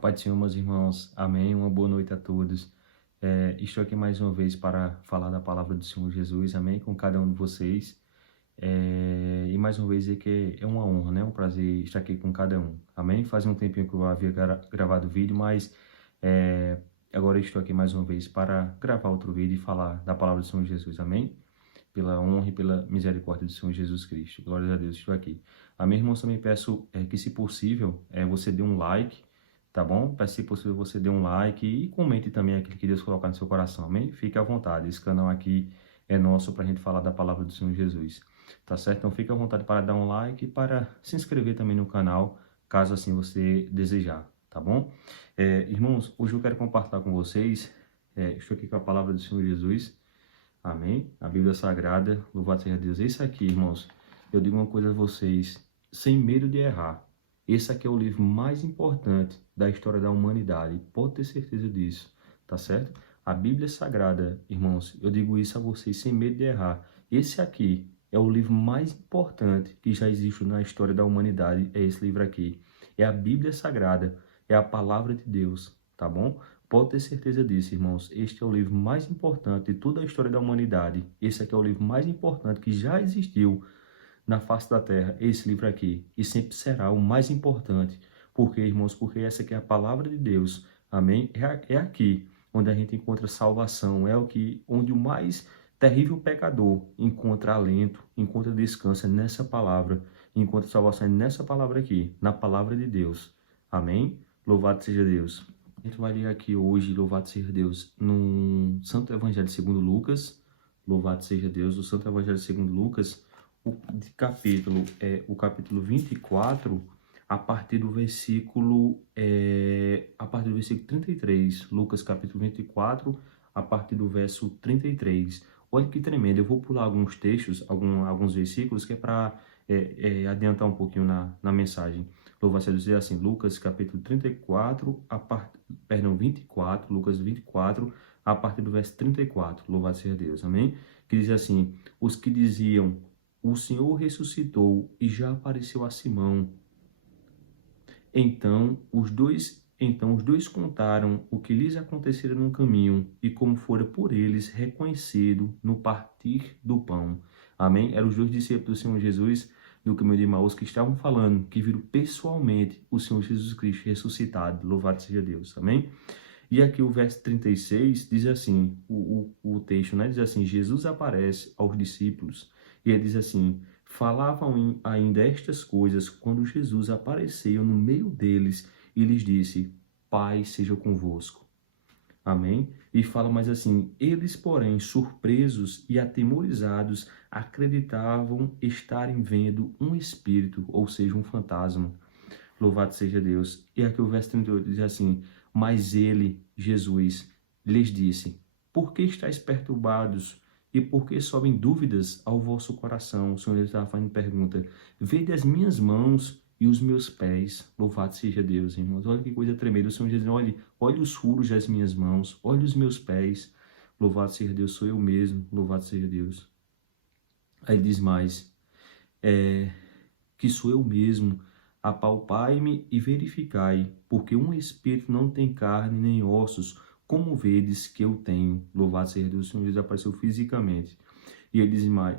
Pai do Senhor, meus irmãos, amém. Uma boa noite a todos. Estou aqui mais uma vez para falar da palavra do Senhor Jesus, amém, com cada um de vocês. E mais uma vez dizer que é uma honra, né? Um prazer estar aqui com cada um, amém. Faz um tempinho que eu havia gravado o vídeo, mas agora estou aqui mais uma vez para gravar outro vídeo e falar da palavra do Senhor Jesus, amém. Pela honra e pela misericórdia do Senhor Jesus Cristo. Glórias a Deus, estou aqui. Amém, irmãos, também peço que, se possível, você dê um like, tá bom? Peço, se possível, você dê um like e comente também aquilo que Deus colocar no seu coração, amém? Fique à vontade, esse canal aqui é nosso para a gente falar da palavra do Senhor Jesus, tá certo? Então fique à vontade para dar um like e para se inscrever também no canal, caso assim você desejar, tá bom? Irmãos, hoje eu quero compartilhar com vocês, estou aqui com a palavra do Senhor Jesus, amém? A Bíblia Sagrada, louvado seja Deus. Esse aqui, irmãos, eu digo uma coisa a vocês, sem medo de errar. Esse aqui é o livro mais importante da história da humanidade. Pode ter certeza disso, tá certo? A Bíblia Sagrada, irmãos, eu digo isso a vocês sem medo de errar. Esse aqui é o livro mais importante que já existe na história da humanidade. É esse livro aqui. É a Bíblia Sagrada, é a palavra de Deus, tá bom? Pode ter certeza disso, irmãos. Este é o livro mais importante de toda a história da humanidade. Esse aqui é o livro mais importante que já existiu na face da terra. Esse livro aqui. E sempre será o mais importante. Por quê, irmãos? Porque essa aqui é a palavra de Deus. Amém? É aqui onde a gente encontra salvação. É onde o mais terrível pecador encontra alento, encontra descanso. É nessa palavra. Encontra salvação é nessa palavra aqui. Na palavra de Deus. Amém? Louvado seja Deus. A gente vai ler aqui hoje, louvado seja Deus, no Santo Evangelho segundo Lucas, louvado seja Deus, o Santo Evangelho segundo Lucas, o capítulo 24, a partir do versículo 33, Lucas capítulo 24, a partir do verso 33. Olha que tremendo, eu vou pular alguns textos, alguns versículos, que é para adiantar um pouquinho na mensagem. Louvado seja Deus, assim, Lucas capítulo 34, 24, Lucas 24, a partir do verso 34, louvado seja Deus, amém? Que diz assim, os que diziam, o Senhor ressuscitou e já apareceu a Simão. Então os dois contaram o que lhes acontecera no caminho e como fora por eles reconhecido no partir do pão. Amém? Eram os dois discípulos do Senhor Jesus do caminho de Emaús que estavam falando, que viram pessoalmente o Senhor Jesus Cristo ressuscitado. Louvado seja Deus. Amém? E aqui o verso 36 diz assim, o texto, né? Diz assim, Jesus aparece aos discípulos e ele diz assim, falavam ainda estas coisas quando Jesus apareceu no meio deles e lhes disse, paz seja convosco. Amém? E fala mais assim, eles, porém, surpresos e atemorizados, acreditavam estarem vendo um espírito, ou seja, um fantasma. Louvado seja Deus. E aqui o verso 38 diz assim, mas ele, Jesus, lhes disse, por que estáis perturbados e por que sobem dúvidas ao vosso coração? O Senhor estava fazendo pergunta, vede as minhas mãos e os meus pés. Louvado seja Deus, irmãos. Olha que coisa tremenda. O Senhor diz, olha os furos das minhas mãos, olha os meus pés. Louvado seja Deus, sou eu mesmo. Louvado seja Deus. Aí diz mais, que sou eu mesmo. Apalpai-me e verificai, porque um espírito não tem carne nem ossos, como vedes que eu tenho. Louvado seja Deus, o Senhor Jesus apareceu fisicamente. E ele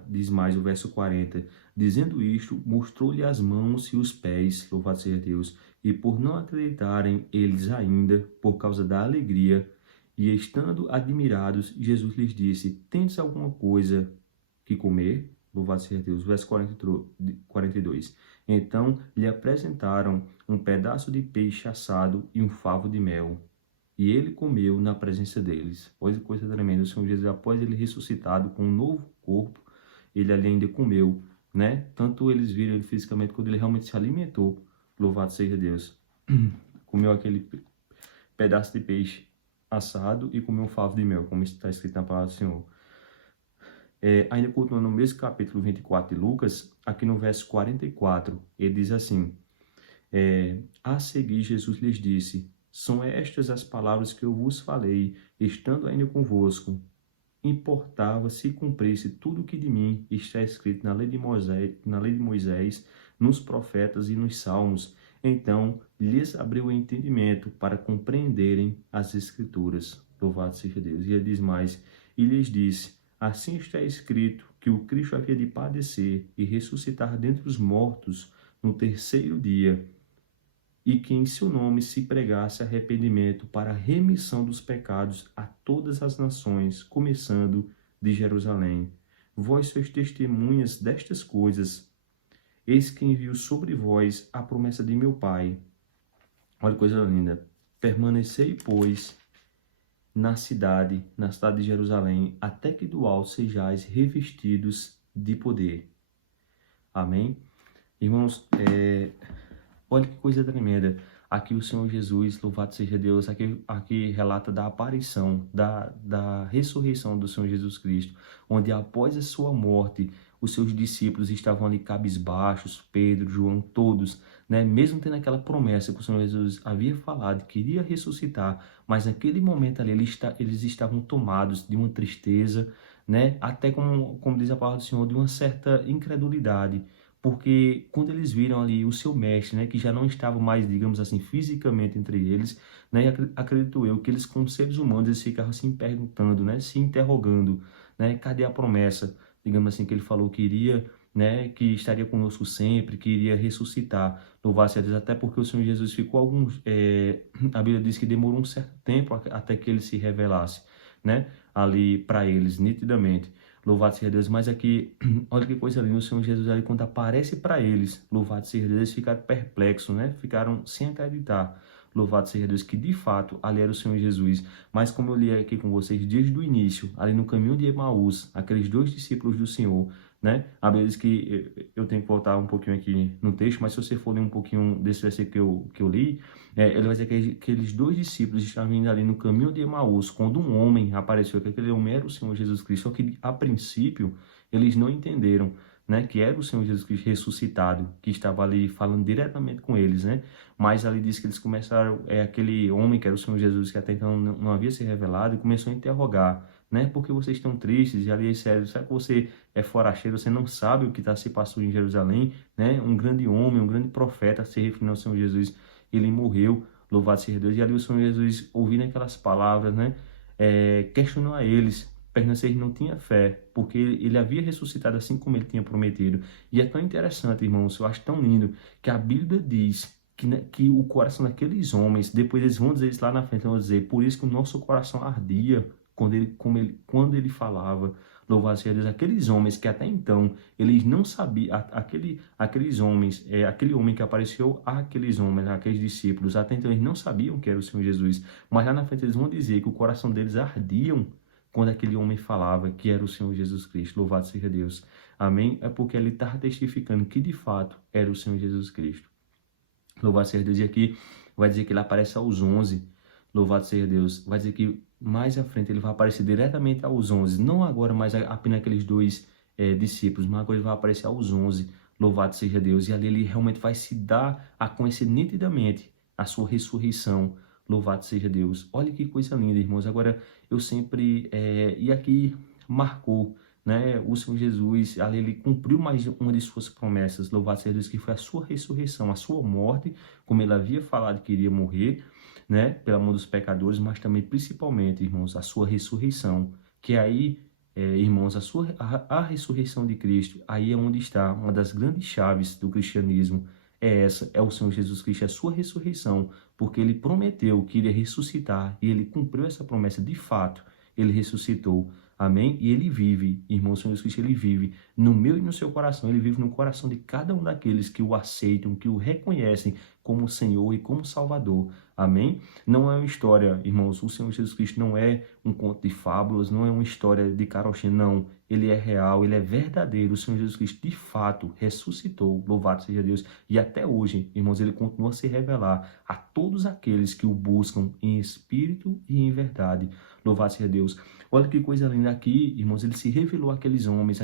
diz mais o verso 40, dizendo isto, mostrou-lhe as mãos e os pés, louvado seja Deus, e por não acreditarem eles ainda, por causa da alegria, e estando admirados, Jesus lhes disse, tendes alguma coisa que comer? Louvado seja Deus. Verso 42. Então lhe apresentaram um pedaço de peixe assado e um favo de mel. E ele comeu na presença deles. Olha que coisa tremenda. O Senhor Jesus, após ele ressuscitado com um novo corpo, ele ali ainda comeu, né? Tanto eles viram ele fisicamente, quando ele realmente se alimentou. Louvado seja Deus. Comeu aquele pedaço de peixe assado e comeu um favo de mel, como está escrito na palavra do Senhor. Ainda continuando no mesmo capítulo 24 de Lucas, aqui no verso 44, ele diz assim, a seguir Jesus lhes disse, são estas as palavras que eu vos falei, estando ainda convosco. Importava se cumprisse tudo o que de mim está escrito na lei de Moisés, nos profetas e nos salmos. Então, lhes abriu o entendimento para compreenderem as Escrituras. Louvado seja Deus. E ele diz mais, e lhes disse, assim está escrito que o Cristo havia de padecer e ressuscitar dentre os mortos no terceiro dia, e que em seu nome se pregasse arrependimento para a remissão dos pecados a todas as nações, começando de Jerusalém. Vós sois testemunhas destas coisas. Eis que envio sobre vós a promessa de meu Pai. Olha que coisa linda. Permanecei, pois, na cidade de Jerusalém, até que do alto sejais revestidos de poder. Amém? Irmãos, olha que coisa tremenda. Aqui o Senhor Jesus, louvado seja Deus, aqui relata da aparição, da ressurreição do Senhor Jesus Cristo, onde após a sua morte, os seus discípulos estavam ali cabisbaixos, Pedro, João, todos, né? Mesmo tendo aquela promessa que o Senhor Jesus havia falado, que iria ressuscitar, mas naquele momento ali eles estavam tomados de uma tristeza, né? Até como diz a palavra do Senhor, de uma certa incredulidade, porque quando eles viram ali o seu mestre, né, que já não estava mais, digamos assim, fisicamente entre eles, né, acredito eu que eles, como seres humanos, eles ficavam se perguntando, né, se interrogando, né, cadê a promessa, digamos assim, que ele falou que iria, né, que estaria conosco sempre, que iria ressuscitar, louvado seja Deus, até porque o Senhor Jesus ficou a Bíblia diz que demorou um certo tempo até que ele se revelasse, né, ali para eles, nitidamente. Louvado seja Deus, mas aqui, olha que coisa linda, o Senhor Jesus ali quando aparece para eles, louvado seja Deus, eles ficaram perplexos, né? Ficaram sem acreditar, louvado seja Deus, que de fato ali era o Senhor Jesus. Mas como eu li aqui com vocês desde o início, ali no caminho de Emaús, aqueles dois discípulos do Senhor, né? A Bíblia diz que eu tenho que voltar um pouquinho aqui no texto, mas se você for ler um pouquinho desse versículo que eu li, ele vai dizer que aqueles dois discípulos estavam indo ali no caminho de Emaús, quando um homem apareceu, que aquele homem era o Senhor Jesus Cristo, só que a princípio eles não entenderam, né, que era o Senhor Jesus Cristo ressuscitado, que estava ali falando diretamente com eles, né? Mas ali diz que eles começaram, aquele homem que era o Senhor Jesus, que até então não havia se revelado, e começou a interrogar, né? Por que vocês estão tristes? E ali, sério, será que você é forasteiro, você não sabe o que está se passando em Jerusalém, né? Um grande homem, um grande profeta, se referindo ao Senhor Jesus, ele morreu, louvado seja Deus. E ali o Senhor Jesus, ouvindo aquelas palavras, né? Questionou a eles, perguntando se eles não tinham fé, porque ele havia ressuscitado assim como ele tinha prometido. E é tão interessante, irmãos, eu acho tão lindo, que a Bíblia diz que o coração daqueles homens, depois eles vão dizer isso lá na frente, vão dizer, por isso que o nosso coração ardia quando ele falava, louvado seja Deus, aqueles homens que até então, eles não sabiam, aqueles homens, aquele homem que apareceu àqueles homens, àqueles discípulos, até então eles não sabiam que era o Senhor Jesus, mas lá na frente eles vão dizer que o coração deles ardiam quando aquele homem falava que era o Senhor Jesus Cristo, louvado seja Deus, amém? É porque ele estava testificando que de fato era o Senhor Jesus Cristo, louvado seja Deus. E aqui vai dizer que ele aparece aos 11, louvado seja Deus. Vai dizer que mais à frente ele vai aparecer diretamente aos 11, não agora mais apenas aqueles dois discípulos, mas agora ele vai aparecer aos 11, louvado seja Deus. E ali ele realmente vai se dar a conhecer nitidamente a sua ressurreição, louvado seja Deus. Olha que coisa linda, irmãos. Agora eu sempre, e aqui marcou, né, o Senhor Jesus, ali ele cumpriu mais uma de suas promessas, louvado seja Deus, que foi a sua ressurreição, a sua morte, como ele havia falado que iria morrer, né, pela mão dos pecadores, mas também, principalmente, irmãos, a sua ressurreição, que aí, irmãos, a ressurreição de Cristo, aí é onde está uma das grandes chaves do cristianismo, é o Senhor Jesus Cristo, a sua ressurreição, porque ele prometeu que iria ressuscitar, e ele cumpriu essa promessa de fato, ele ressuscitou. Amém? E ele vive, irmão, o Senhor Jesus Cristo, ele vive no meu e no seu coração, ele vive no coração de cada um daqueles que o aceitam, que o reconhecem como Senhor e como Salvador. Amém? Não é uma história, irmãos, o Senhor Jesus Cristo não é um conto de fábulas, não é uma história de carochinha, não. Ele é real, ele é verdadeiro. O Senhor Jesus Cristo, de fato, ressuscitou, louvado seja Deus. E até hoje, irmãos, ele continua a se revelar a todos aqueles que o buscam em espírito e em verdade. Louvado seja Deus. Olha que coisa linda aqui, irmãos, ele se revelou àqueles homens,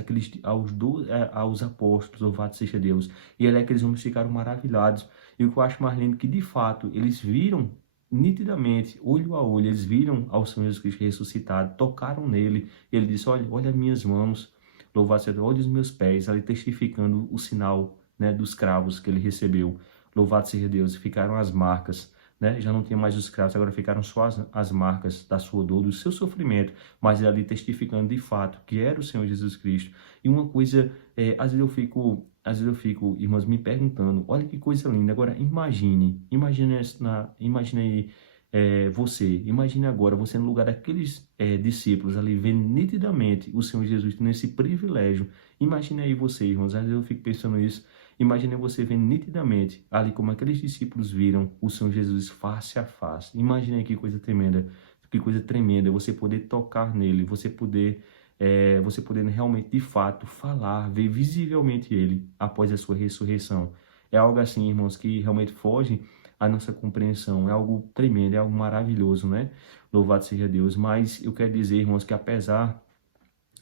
aos apóstolos, louvado seja Deus. E ali aqueles homens ficaram maravilhados. E o que eu acho mais lindo é que, de fato, eles viram nitidamente, olho a olho, eles viram ao Senhor Jesus Cristo ressuscitado, tocaram nele. E ele disse, olha as minhas mãos, louvado seja Deus, olha os meus pés, ali testificando o sinal, né, dos cravos que ele recebeu. louvado seja Deus, ficaram as marcas, né? Já não tinha mais os cravos, agora ficaram só as marcas da sua dor, do seu sofrimento, mas ali testificando de fato que era o Senhor Jesus Cristo. E uma coisa, às vezes eu fico, irmãos, me perguntando, olha que coisa linda. Agora imagine aí, imagine agora você no lugar daqueles discípulos ali, vendo nitidamente o Senhor Jesus tendo esse privilégio. Imagine aí você, irmãos, às vezes eu fico pensando isso. Imagine você vendo nitidamente ali como aqueles discípulos viram o Senhor Jesus face a face. Imagine aí que coisa tremenda, você poder tocar nele, você podendo realmente, de fato, falar, ver visivelmente ele após a sua ressurreição. É algo assim, irmãos, que realmente foge à nossa compreensão. É algo tremendo, é algo maravilhoso, né? Louvado seja Deus. Mas eu quero dizer, irmãos, que apesar,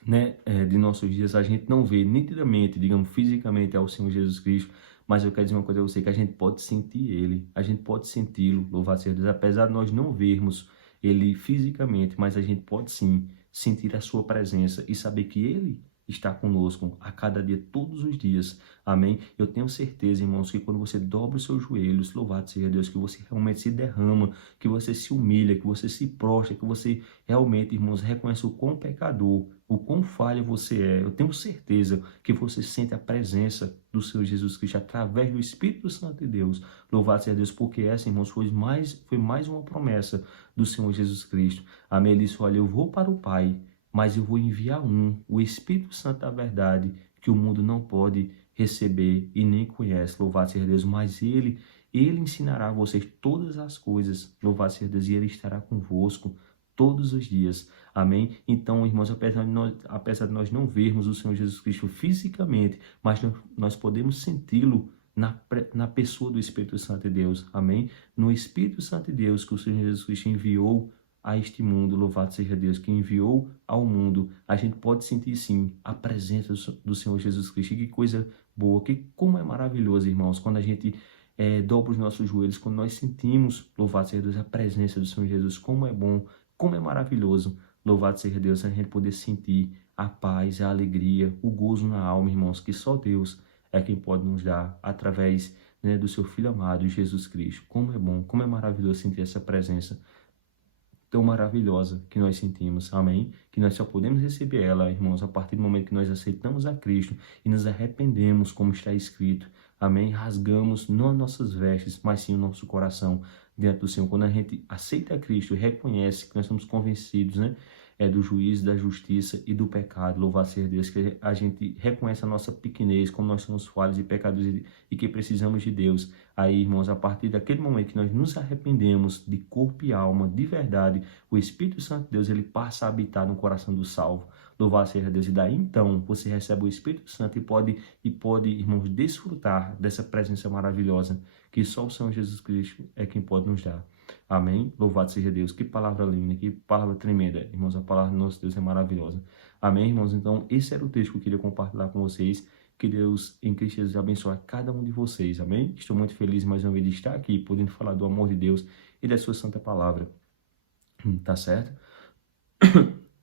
né, de nossos dias, a gente não vê nitidamente, digamos, fisicamente ao Senhor Jesus Cristo, mas eu quero dizer uma coisa a você, que a gente pode sentir Ele, a gente pode senti-lo, louvado seja Deus, apesar de nós não vermos Ele fisicamente, mas a gente pode sim sentir a sua presença e saber que Ele está conosco a cada dia, todos os dias, amém? Eu tenho certeza, irmãos, que quando você dobra os seus joelhos, louvado seja Deus, que você realmente se derrama, que você se humilha, que você se prostra, que você realmente, irmãos, reconhece o quão pecador, o quão falho você é. Eu tenho certeza que você sente a presença do Senhor Jesus Cristo através do Espírito Santo de Deus. Louvado seja Deus, porque essa, irmãos, foi mais uma promessa do Senhor Jesus Cristo. Amém? Ele disse, olha, eu vou para o Pai, mas eu vou enviar o Espírito Santo da verdade, que o mundo não pode receber e nem conhece. Louvado seja Deus, mas ele ensinará a vocês todas as coisas. Louvado seja Deus, e ele estará convosco todos os dias. Amém? Então, irmãos, apesar de nós não vermos o Senhor Jesus Cristo fisicamente, mas nós podemos senti-lo na pessoa do Espírito Santo de Deus. Amém? No Espírito Santo de Deus que o Senhor Jesus Cristo enviou a este mundo, louvado seja Deus, que enviou ao mundo, a gente pode sentir sim a presença do Senhor Jesus Cristo. E que coisa boa, como é maravilhoso, irmãos, quando a gente dobra os nossos joelhos, quando nós sentimos, louvado seja Deus, a presença do Senhor Jesus, como é bom, como é maravilhoso, louvado seja Deus, a gente poder sentir a paz, a alegria, o gozo na alma, irmãos, que só Deus é quem pode nos dar através, né, do seu Filho amado, Jesus Cristo. Como é bom, como é maravilhoso sentir essa presença tão maravilhosa que nós sentimos, amém? Que nós só podemos receber ela, irmãos, a partir do momento que nós aceitamos a Cristo e nos arrependemos, como está escrito, amém? Rasgamos não as nossas vestes, mas sim o nosso coração diante do Senhor. Quando a gente aceita a Cristo e reconhece que nós somos convencidos, né? Do juízo, da justiça e do pecado. Louvado seja Deus, que a gente reconhece a nossa pequenez, como nós somos falhos e pecadores e que precisamos de Deus. Aí, irmãos, a partir daquele momento que nós nos arrependemos de corpo e alma, de verdade, o Espírito Santo de Deus, ele passa a habitar no coração do salvo. Louvado seja Deus. E daí, então, você recebe o Espírito Santo e pode, irmãos, desfrutar dessa presença maravilhosa que só o Senhor Jesus Cristo é quem pode nos dar. Amém? Louvado seja Deus. Que palavra linda, que palavra tremenda. Irmãos, a palavra do nosso Deus é maravilhosa. Amém, irmãos? Então, esse era o texto que eu queria compartilhar com vocês. Que Deus, em Cristo Jesus, abençoe cada um de vocês. Amém? Estou muito feliz mais uma vez de estar aqui, podendo falar do amor de Deus e da sua santa palavra. Tá certo?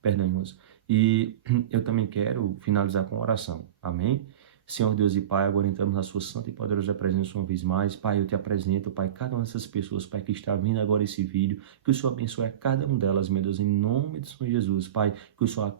Perdão, irmãos. E eu também quero finalizar com oração. Amém? Senhor Deus e Pai, agora entramos na sua santa e poderosa presença uma vez mais. Pai, eu te apresento, Pai, cada uma dessas pessoas, Pai, que está vindo agora esse vídeo, que o Senhor abençoe a cada um delas, meu Deus, em nome de Senhor Jesus, Pai, que o Senhor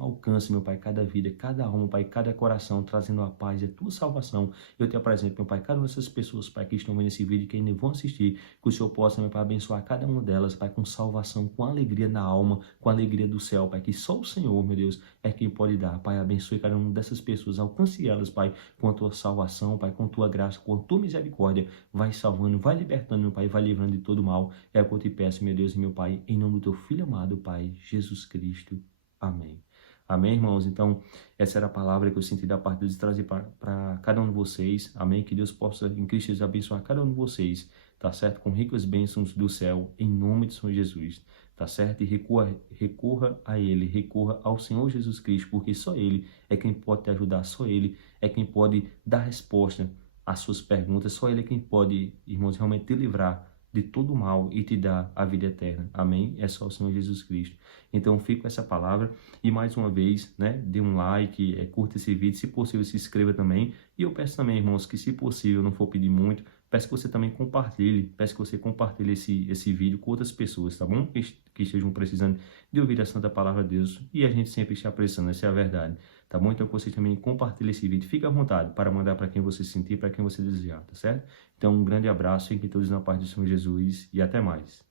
alcance, meu Pai, cada vida, cada alma, Pai, cada coração, trazendo a paz e a tua salvação. Eu te apresento, meu Pai, cada uma dessas pessoas, Pai, que estão vendo esse vídeo e que ainda vão assistir, que o Senhor possa, meu Pai, abençoar cada uma delas, Pai, com salvação, com alegria na alma, com alegria do céu, Pai, que só o Senhor, meu Deus, é quem pode dar. Pai, abençoe cada uma dessas pessoas, alcance elas, Pai, com a tua salvação, Pai, com a tua graça, com a tua misericórdia, vai salvando, vai libertando, meu Pai, vai livrando de todo mal. É o que eu te peço, meu Deus e meu Pai, em nome do teu Filho amado, Pai, Jesus Cristo. Amém. Amém, irmãos? Então, essa era a palavra que eu senti da parte de Deus trazer para cada um de vocês. Amém? Que Deus possa, em Cristo Jesus, abençoar cada um de vocês, tá certo? Com ricas bênçãos do céu, em nome de Senhor Jesus, tá certo? E recorra a Ele, recorra ao Senhor Jesus Cristo, porque só Ele é quem pode te ajudar, só Ele é quem pode dar resposta às suas perguntas, só Ele é quem pode, irmãos, realmente te livrar de todo mal e te dar a vida eterna. Amém? É só o Senhor Jesus Cristo. Então, fico com essa palavra e mais uma vez, né, dê um like, curta esse vídeo, se possível se inscreva também. E eu peço também, irmãos, que se possível, não for pedir muito, peço que você também compartilhe, peço que você compartilhe esse vídeo com outras pessoas, tá bom? Que estejam precisando de ouvir a santa palavra de Deus, e a gente sempre está precisando, essa é a verdade, tá bom? Então que você também compartilhe esse vídeo, fique à vontade para mandar para quem você sentir, para quem você desejar, tá certo? Então um grande abraço, fiquem todos na paz do Senhor Jesus e até mais.